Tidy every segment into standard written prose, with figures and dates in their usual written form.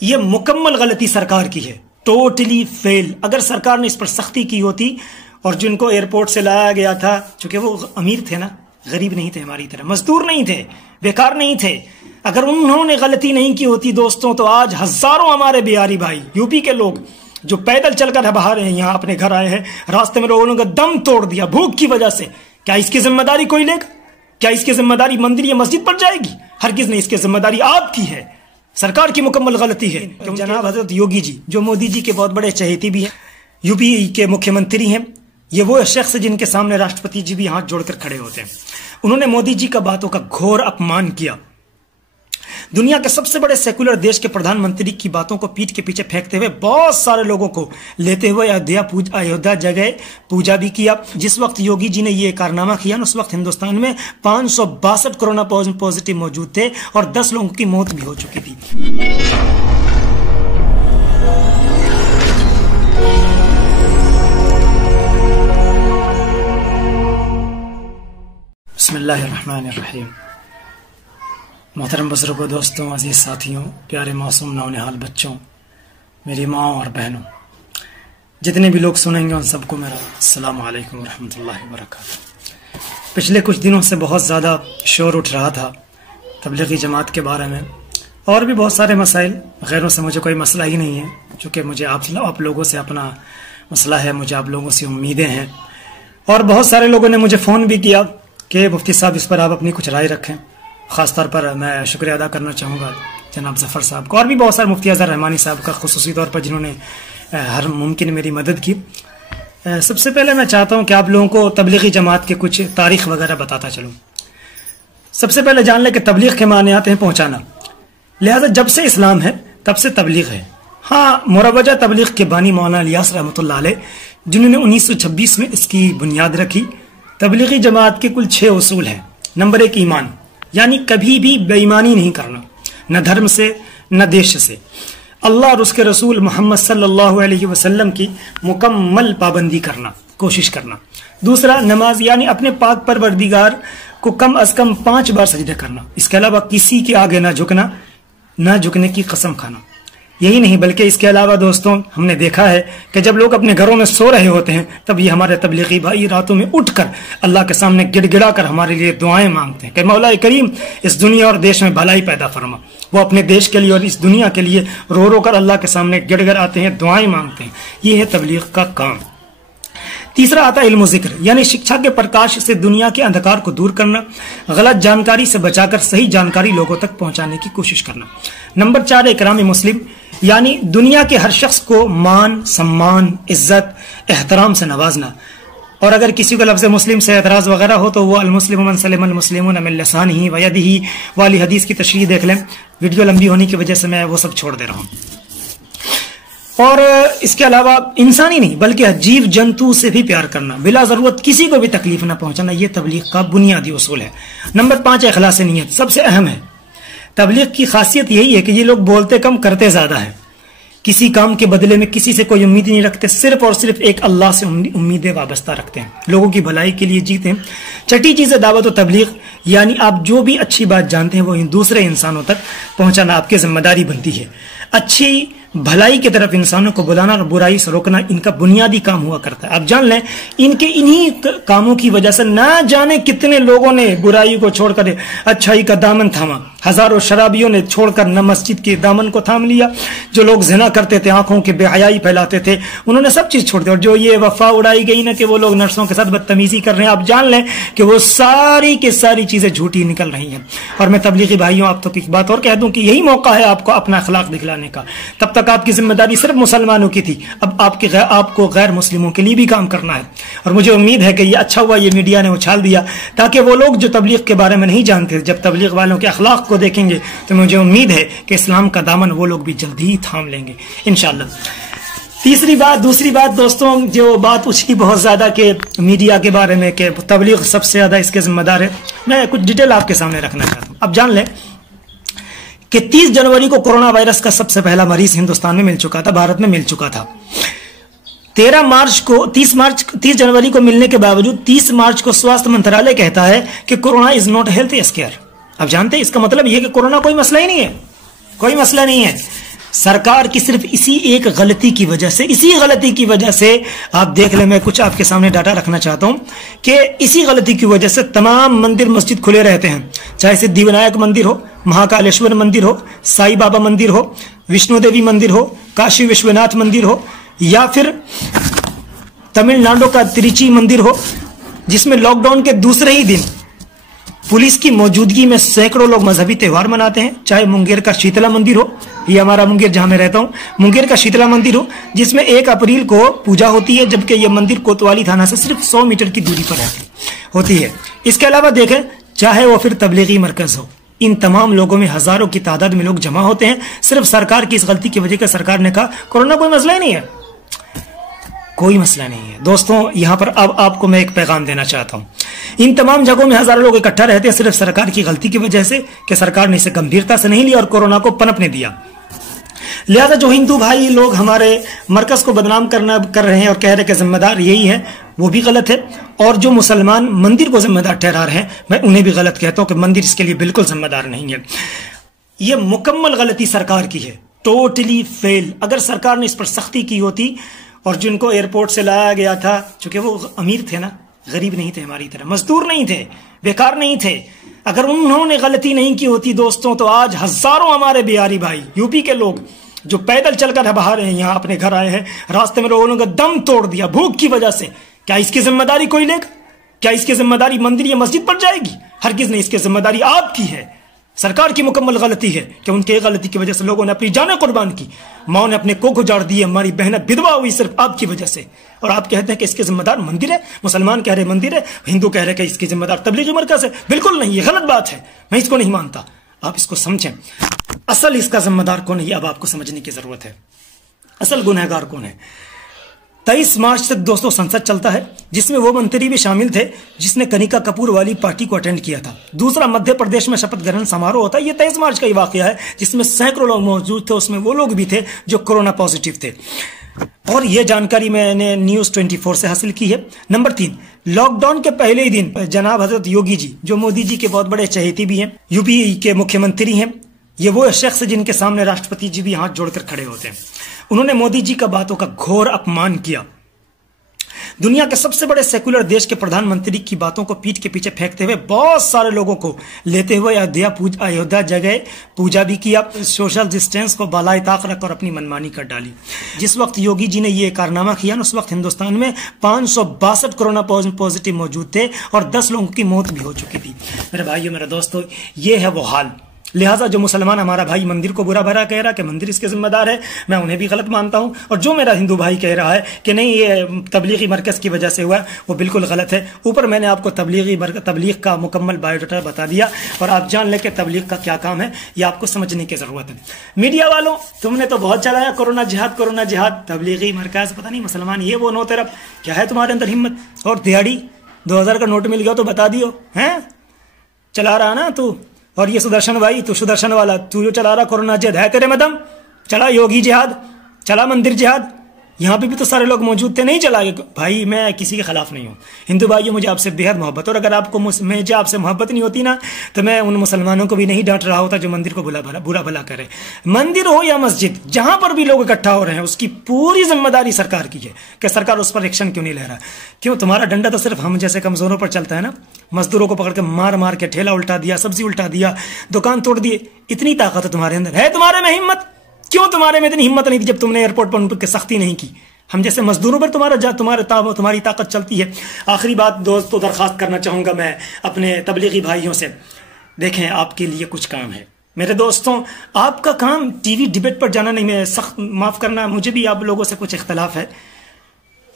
ये मुकम्मल गलती सरकार की है, टोटली फेल। अगर सरकार ने इस पर सख्ती की होती और जिनको एयरपोर्ट से लाया गया था, चूंकि वो अमीर थे ना, गरीब नहीं थे हमारी तरह, मजदूर नहीं थे, बेकार नहीं थे, अगर उन्होंने गलती नहीं की होती दोस्तों, तो आज हजारों हमारे बिहारी भाई, यूपी के लोग जो पैदल चलकर बाहर हैं, यहाँ अपने घर आए हैं, रास्ते में लोगों ने दम तोड़ दिया भूख की वजह से। क्या इसकी जिम्मेदारी कोई लेगा? क्या इसकी जिम्मेदारी मंदिर या मस्जिद पर जाएगी? हरगिज नहीं, इसकी जिम्मेदारी आपकी है, सरकार की मुकम्मल गलती है। जनाब हजरत योगी जी, जो मोदी जी के बहुत बड़े चहेती भी हैं, यूपी के मुख्यमंत्री हैं, ये वो शख्स जिनके सामने राष्ट्रपति जी भी हाथ जोड़कर खड़े होते हैं। उन्होंने मोदी जी का बातों का घोर अपमान किया। दुनिया के सबसे बड़े सेकुलर देश के प्रधानमंत्री की बातों को पीठ के पीछे फेंकते हुए बहुत सारे लोगों को लेते हुए अयोध्या जगह पूजा भी किया। जिस वक्त योगी जी ने यह कारनामा किया ना, उस वक्त हिंदुस्तान में 562 कोरोना पॉजिटिव मौजूद थे और 10 लोगों की मौत भी हो चुकी थी। बिस्मिल्लाहिर्रहमानिर्रहीम। मोहतरम बुजुर्गों, दोस्तों, अजीज साथियों, प्यारे मासूम नौनिहाल बच्चों, मेरी माँ और बहनों, जितने भी लोग सुनेंगे उन सबको मेरा अस्सलाम वालेकुम रहमतुल्लाहि व बरकातहू। पिछले कुछ दिनों से बहुत ज़्यादा शोर उठ रहा था तबलीगी जमात के बारे में और भी बहुत सारे मसाइल। गैरों से मुझे कोई मसला ही नहीं है, चूँकि मुझे आप लोगों से अपना मसला है, मुझे आप लोगों से उम्मीदें हैं। और बहुत सारे लोगों ने मुझे फ़ोन भी किया कि मुफ्ती साहब इस पर आप अपनी कुछ राय रखें। ख़ास तौर पर मैं शुक्रिया अदा करना चाहूँगा जनाब ज़फ़र साहब को और भी बहुत सारे मुफ्ती अज़हर रहमानी साहब का, खुसूसी तौर पर जिन्होंने हर मुमकिन मेरी मदद की। सबसे पहले मैं चाहता हूँ कि आप लोगों को तबलीगी जमात के कुछ तारीख़ वगैरह बताता चलूँ। सबसे पहले जान लें कि तबलीग के माने आते हैं पहुँचाना, लिहाजा जब से इस्लाम है तब से तबलीग है। हाँ, मुरवजा तबलीग के बानी मौलाना इलियास रहमतुल्लाह अलैह, जिन्होंने 1926 में इसकी बुनियाद रखी। तबलीगी जमात के कुल 6 उसूल हैं। नंबर 1, ईमान, यानी कभी भी बेईमानी नहीं करना, न धर्म से न देश से। अल्लाह और उसके रसूल मोहम्मद सल्लल्लाहु अलैहि वसल्लम की मुकम्मल पाबंदी करना, कोशिश करना। दूसरा, नमाज, यानी अपने पाक परवरदिगार को कम अज कम 5 बार सजदे करना। इसके अलावा किसी के आगे ना झुकना, ना झुकने की कसम खाना। यही नहीं बल्कि इसके अलावा दोस्तों, हमने देखा है कि जब लोग अपने घरों में सो रहे होते हैं तब ये हमारे तबलीगी भाई रातों में उठकर अल्लाह के सामने गिड़गिड़ा कर हमारे लिए दुआएं मांगते हैं कि मौला करीम इस दुनिया और देश में भलाई पैदा फरमा। वो अपने देश के लिए और इस दुनिया के लिए रो रो कर अल्लाह के सामने गिड़गिड़ाते हैं, दुआएं मांगते हैं। ये है तबलीग का काम। तीसरा आता है इल्म ज़िक्र, यानी शिक्षा के प्रकाश से दुनिया के अंधकार को दूर करना, गलत जानकारी से बचाकर सही जानकारी लोगों तक पहुंचाने की कोशिश करना। नंबर 4 है इकराम मुस्लिम, यानी दुनिया के हर शख्स को मान, सम्मान, इज्जत, एहतराम से नवाजना। और अगर किसी को लफ्ज़ मुस्लिम से एतराज़ वगैरह हो तो वो अलमुस्लिम मन सलिमल मुस्लिमून मिन लिसानिही व यदिही वाली हदीस की तशरीह देख लें। वीडियो लंबी होने की वजह से मैं वो सब छोड़ दे रहा हूँ। और इसके अलावा इंसानी नहीं बल्कि जीव जंतु से भी प्यार करना, बिला ज़रूरत किसी को भी तकलीफ ना पहुंचाना, ये तबलीग का बुनियादी उसूल है। नंबर 5 है इखलास नीयत, सबसे अहम है। तबलीग की खासियत यही है कि ये लोग बोलते कम करते ज़्यादा है, किसी काम के बदले में किसी से कोई उम्मीद नहीं रखते, सिर्फ और सिर्फ एक अल्लाह से उम्मीदें वाबस्ता रखते हैं, लोगों की भलाई के लिए जीते हैं। छठी चीज़ है दावत व तबलीग, यानी आप जो भी अच्छी बात जानते हैं वो दूसरे इंसानों तक पहुंचाना आपकी जिम्मेदारी बनती है। अच्छी भलाई की तरफ इंसानों को बुलाना और बुराई से रोकना इनका बुनियादी काम हुआ करता है। आप जान लें, इनके इन्हीं कामों की वजह से ना जाने कितने लोगों ने बुराई को छोड़कर अच्छाई का दामन थामा। हजारों शराबियों ने छोड़कर न मस्जिद के दामन को थाम लिया। जो लोग जिना करते थे, आंखों के बेहयाई फैलाते थे, उन्होंने सब चीज छोड़ दी। और जो ये वफा उड़ाई गई ना कि वो लोग नर्सों के साथ बदतमीजी कर रहे हैं, आप जान लें कि वो सारी की सारी चीजें झूठी निकल रही हैं। और मैं तबलीगी भाइयों आप तो एक बात और कह दूं कि यही मौका है आपको अपना अखलाक दिखलाने का। तब तक आपकी जिम्मेदारी सिर्फ मुसलमानों की थी, अब आपको गैर मुस्लिमों के लिए भी काम करना है। और मुझे उम्मीद है कि ये अच्छा हुआ ये मीडिया ने उछाल दिया, ताकि वो लोग जो तबलीग के बारे में नहीं जानते, जब तबलीग वालों के अखलाक को देखेंगे तो मुझे उम्मीद है कि इस्लाम का दामन वो लोग भी जल्दी ही थाम लेंगे इंशाअल्लाह। दूसरी बात दोस्तों, जो बात उछली बहुत ज्यादा के मीडिया के बारे में कि तबलीग सबसे ज्यादा इसके जिम्मेदार है, मैं कुछ डिटेल आपके सामने रखना चाहता हूँ। अब जान लें कि 30 जनवरी को कोरोना वायरस का सबसे पहला मरीज हिंदुस्तान में मिल चुका था, भारत में मिल चुका था। 30 जनवरी को मिलने के बावजूद 30 मार्च को स्वास्थ्य मंत्रालय कहता है कि corona is not health square. अब जानते हैं इसका मतलब यह कि कोरोना कोई मसला ही नहीं है, कोई मसला नहीं है। सरकार की सिर्फ इसी एक गलती की वजह से, इसी गलती की वजह से आप देख ले, मैं कुछ आपके सामने डाटा रखना चाहता हूं कि इसी गलती की वजह से तमाम मंदिर मस्जिद खुले रहते हैं, चाहे सिद्धिविनायक मंदिर हो, महाकालेश्वर मंदिर हो, साईं बाबा मंदिर हो, विष्णु देवी मंदिर हो, काशी विश्वनाथ मंदिर हो, या फिर तमिलनाडु का तिरुचि मंदिर हो, जिसमें लॉकडाउन के दूसरे ही दिन पुलिस की मौजूदगी में सैकड़ों लोग मजहबी त्योहार मनाते हैं। चाहे मुंगेर का शीतला मंदिर हो, ये हमारा मुंगेर जहां मैं रहता हूं, मुंगेर का शीतला मंदिर हो, जिसमें 1 अप्रैल को पूजा होती है, जबकि यह मंदिर कोतवाली थाना से सिर्फ 100 मीटर की दूरी पर होती है। इसके अलावा देखें, चाहे वो फिर तबलीगी मरकज हो, इन तमाम लोगों में हजारों की तादाद में लोग जमा होते हैं, सिर्फ सरकार की इस गलती की वजह से। सरकार ने कहा कोरोना कोई मसला ही नहीं है, कोई मसला नहीं है। दोस्तों, यहां पर अब आपको मैं एक पैगाम देना चाहता हूं, इन तमाम जगहों में हजारों लोग इकट्ठा रहते हैं सिर्फ सरकार की गलती की वजह से, कि सरकार ने इसे गंभीरता से नहीं लिया और कोरोना को पनपने दिया। लिहाजा जो हिंदू भाई लोग हमारे मरकज को बदनाम कर रहे हैं और कह रहे हैं कि जिम्मेदार यही है, वो भी गलत है। और जो मुसलमान मंदिर को जिम्मेदार ठहरा रहे हैं, मैं उन्हें भी गलत कहता हूं कि मंदिर इसके लिए बिल्कुल जिम्मेदार नहीं है। यह मुकम्मल गलती सरकार की है, टोटली फेल। अगर सरकार ने इस पर सख्ती की होती, और जिनको एयरपोर्ट से लाया गया था, चूंकि वो अमीर थे ना, गरीब नहीं थे हमारी तरह, मजदूर नहीं थे, बेकार नहीं थे, अगर उन्होंने गलती नहीं की होती दोस्तों, तो आज हजारों हमारे बिहारी भाई, यूपी के लोग जो पैदल चलकर बाहर हैं, यहाँ अपने घर आए हैं, रास्ते में लोगों ने दम तोड़ दिया भूख की वजह से। क्या इसकी जिम्मेदारी कोई लेगा? क्या इसकी जिम्मेदारी मंदिर या मस्जिद पर जाएगी? हरगिज नहीं, इसकी जिम्मेदारी आपकी है। सरकार की मुकम्मल गलती है कि उनके गलती की वजह से लोगों ने अपनी जानें कुर्बान की, माओ ने अपने कोख उजाड़ दिए, हमारी बहनें विधवा हुई सिर्फ आपकी वजह से। और आप कहते हैं कि इसके जिम्मेदार मंदिर है, मुसलमान कह रहे मंदिर है, हिंदू कह रहे कि इसकी जिम्मेदार तबलीगी मरकज है। बिल्कुल नहीं, ये गलत बात है, मैं इसको नहीं मानता। आप इसको समझें, असल इसका जिम्मेदार कौन है, ये अब आपको समझने की जरूरत है। असल गुनहगार कौन है? 23 मार्च तक दोस्तों संसद चलता है, जिसमें वो मंत्री भी शामिल थे जिसने कनिका कपूर वाली पार्टी को अटेंड किया था। दूसरा, मध्य प्रदेश में शपथ ग्रहण समारोह होता है, ये 23 मार्च का ही वाकया है, जिसमें सैकड़ों लोग मौजूद थे। उसमें वो लोग भी थे जो कोरोना पॉजिटिव थे, और यह जानकारी मैंने न्यूज 24 से हासिल की है। नंबर 3, लॉकडाउन के पहले ही दिन जनाब हजरत योगी जी, जो मोदी जी के बहुत बड़े चहेती भी हैं, यूपी के मुख्यमंत्री हैं, ये वो शख्स जिनके सामने राष्ट्रपति जी भी हाथ जोड़कर खड़े होते हैं, उन्होंने मोदी जी का बातों का घोर अपमान किया। दुनिया के सबसे बड़े सेकुलर देश के प्रधानमंत्री की बातों को पीठ के पीछे फेंकते हुए बहुत सारे लोगों को लेते हुए अयोध्या जगह पूजा भी किया, सोशल डिस्टेंस को बालाए ताक रखकर अपनी मनमानी कर डाली। जिस वक्त योगी जी ने यह कारनामा किया ना, उस वक्त हिंदुस्तान में 562 कोरोना पॉजिटिव मौजूद थे और 10 लोगों की मौत भी हो चुकी थी। मेरे भाइयों, मेरे दोस्तों, ये है वो हाल। लिहाजा जो मुसलमान हमारा भाई मंदिर को बुरा भरा कह रहा है कि मंदिर इसके जिम्मेदार है, मैं उन्हें भी गलत मानता हूं। और जो मेरा हिंदू भाई कह रहा है कि नहीं ये तबलीगी मरकज की वजह से हुआ, वो बिल्कुल गलत है। ऊपर मैंने आपको तबलीग का मुकम्मल बायोडाटा बता दिया, और आप जान लें कि तबलीग का क्या काम है, ये आपको समझने की जरूरत है। मीडिया वालों, तुमने तो बहुत चलाया कोरोना जिहाद, तबलीगी मरकज, पता नहीं मुसलमान ये वो नो तरफ, क्या है तुम्हारे अंदर हिम्मत? और दिहाड़ी 2000 का नोट मिल गया तो बता दियो, हैं चला रहा ना तू। और ये सुदर्शन भाई, तू सुदर्शन वाला, तू जो चला रहा कोरोना जिहाद, है तेरे में दम? चला योगी जिहाद, चला मंदिर जिहाद, यहाँ पे भी तो सारे लोग मौजूद थे, नहीं चला भाई। मैं किसी के खिलाफ नहीं हूँ हिंदू भाइयों, मुझे आपसे बेहद मोहब्बत, और अगर आपको मुझे आपसे मोहब्बत नहीं होती ना, तो मैं उन मुसलमानों को भी नहीं डांट रहा होता जो मंदिर को बुरा भला करे। मंदिर हो या मस्जिद, जहां पर भी लोग इकट्ठा हो रहे हैं, उसकी पूरी जिम्मेदारी सरकार की है कि सरकार उस पर एक्शन क्यों नहीं ले रहा। क्यों? तुम्हारा डंडा तो सिर्फ हम जैसे कमजोरों पर चलता है ना। मजदूरों को पकड़ के मार के ठेला उल्टा दिया, सब्जी उल्टा दिया, दुकान तोड़ दिए, इतनी ताकत है तुम्हारे अंदर, है तुम्हारे में हिम्मत? क्यों तुम्हारे में इतनी हिम्मत नहीं थी जब तुमने एयरपोर्ट पर उन पर सख्ती नहीं की? हम जैसे मजदूरों पर तुम्हारी ताकत चलती है। आखिरी बात दोस्तों, दरखास्त करना चाहूंगा मैं अपने तबलीगी भाइयों से, देखें आपके लिए कुछ काम है मेरे दोस्तों। आपका काम टीवी डिबेट पर जाना नहीं, मैं सख्त माफ करना, मुझे भी आप लोगों से कुछ इख्तलाफ है।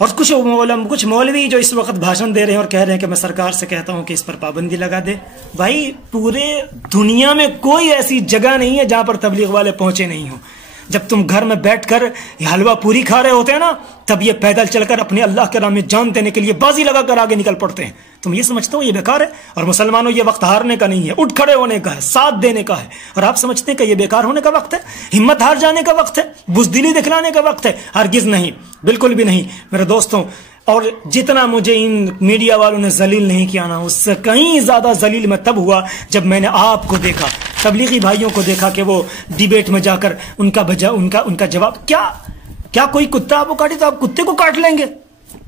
और कुछ मौलवी जो इस वक्त भाषण दे रहे हैं और कह रहे हैं कि मैं सरकार से कहता हूं कि इस पर पाबंदी लगा दे। भाई, पूरे दुनिया में कोई ऐसी जगह नहीं है जहां पर तबलीग वाले पहुंचे नहीं हो। जब तुम घर में बैठकर हलवा पूरी खा रहे होते हैं ना, तब ये पैदल चलकर अपने अल्लाह के नाम में जान देने के लिए बाजी लगाकर आगे निकल पड़ते हैं। तुम ये समझते हो ये बेकार है? और मुसलमानों, ये वक्त हारने का नहीं है, उठ खड़े होने का है, साथ देने का है। और आप समझते हैं कि ये बेकार होने का वक्त है, हिम्मत हार जाने का वक्त है, बुज़दिली दिखलाने का वक्त है? हरगिज नहीं, बिल्कुल भी नहीं। मेरे दोस्तों, और जितना मुझे इन मीडिया वालों ने जलील नहीं किया ना, उससे कहीं ज्यादा जलील मैं तब हुआ जब मैंने आपको देखा, तबलीगी भाइयों को देखा कि वो डिबेट में जाकर उनका जवाब, क्या कोई कुत्ता आपको काटे तो आप कुत्ते को काट लेंगे?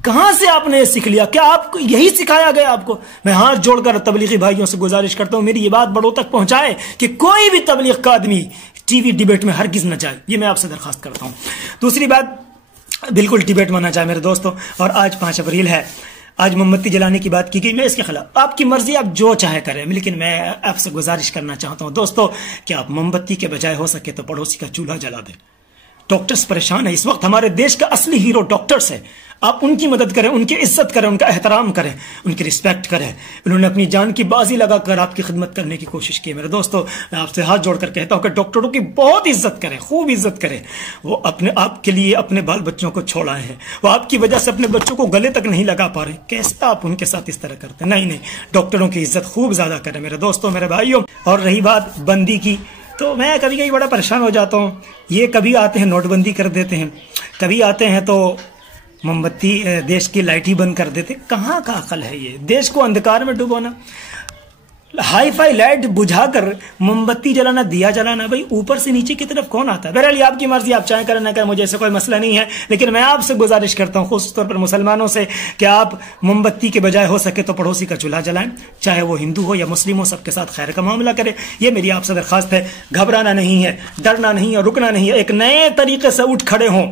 कहां से आपने सीख लिया? क्या आपको यही सिखाया गया आपको? मैं हाथ जोड़कर तबलीगी भाइयों से गुजारिश करता हूं, मेरी ये बात बड़ों तक पहुंचाए कि कोई भी तबलीग का आदमी टीवी डिबेट में हरगिज न जाए, ये मैं आपसे दरखास्त करता हूं। दूसरी बात, बिल्कुल डिबेट में ना जाए मेरे दोस्तों। और आज 5 अप्रैल है, आज मोमबत्ती जलाने की बात की गई, मैं इसके खिलाफ, आपकी मर्जी, आप जो चाहे करें, लेकिन मैं आपसे गुजारिश करना चाहता हूं दोस्तों कि आप मोमबत्ती के बजाय हो सके तो पड़ोसी का चूल्हा जला दें। डॉक्टर्स परेशान है इस वक्त, हमारे देश का असली हीरो डॉक्टर्स है। आप उनकी मदद करें, उनकी इज्जत करें, उनका एहतराम करें, उनकी रिस्पेक्ट करें। उन्होंने अपनी जान की बाजी लगाकर आपकी खिदमत करने की कोशिश की। मेरे दोस्तों, मैं आपसे हाथ जोड़कर कहता हूं कि डॉक्टरों की बहुत इज्जत करें, खूब इज्जत करें। वो अपने आपके लिए अपने बाल बच्चों को छोड़ आए हैं, वो आपकी वजह से अपने बच्चों को गले तक नहीं लगा पा रहे। कैसे आप उनके साथ इस तरह करते हैं? नहीं, डॉक्टरों की इज्जत खूब ज्यादा करें मेरे दोस्तों, मेरे भाइयों। और रही बात बंदी की, तो मैं कभी कभी बड़ा परेशान हो जाता हूँ। ये कभी आते हैं नोटबंदी कर देते हैं, कभी आते हैं तो मोमबत्ती देश की लाइट ही बंद कर देते। कहाँ का अकल है ये? देश को अंधकार में डुबोना, हाई फाई लाइट बुझाकर मोमबत्ती जलाना, दिया जलाना, भाई ऊपर से नीचे की तरफ कौन आता है? बहरहाल आपकी मर्जी, आप चाहे करें ना करें, मुझे ऐसे कोई मसला नहीं है। लेकिन मैं आपसे गुजारिश करता हूं, खास तौर पर मुसलमानों से, कि आप मोमबत्ती के बजाय हो सके तो पड़ोसी का चूल्हा जलाएं, चाहे वो हिंदू हो या मुस्लिम हो, सबके साथ खैर का मामला करें। ये मेरी आपसे दरखास्त है। घबराना नहीं है, डरना नहीं है, रुकना नहीं है, एक नए तरीके से उठ खड़े हों,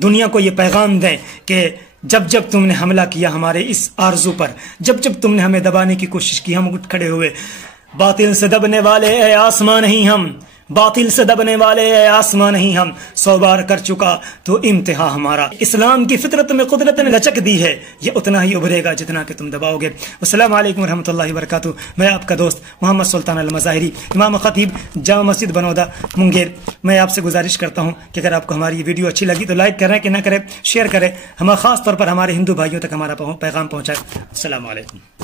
दुनिया को ये पैगाम दें कि जब जब तुमने हमला किया हमारे इस आरजू पर, जब जब तुमने हमें दबाने की कोशिश की, हम उठ खड़े हुए। बातिल से दबने वाले ए आसमां नहीं हम, बातिल से दबने वाले ए आसमां नहीं हम, 100 बार कर चुका तो इम्तिहा हमारा। इस्लाम की फितरत में कुदरत ने लचक दी है, ये उतना ही उभरेगा जितना कि तुम दबाओगे। अस्सलाम वालेकुम रहमतुल्लाहि व बरकातहू। मैं आपका दोस्त मोहम्मद सुल्तान अल मज़ाहिरी, इमाम खतीब, जामा मस्जिद बनौदा, मुंगेर। मैं आपसे गुजारिश करता हूँ कि अगर आपको हमारी वीडियो अच्छी लगी तो लाइक करें कि ना करें, शेयर करें, हमारा खास तौर पर हमारे हिंदू भाइयों तक हमारा पैगाम पहुँचाए। अस्सलाम वालेकुम।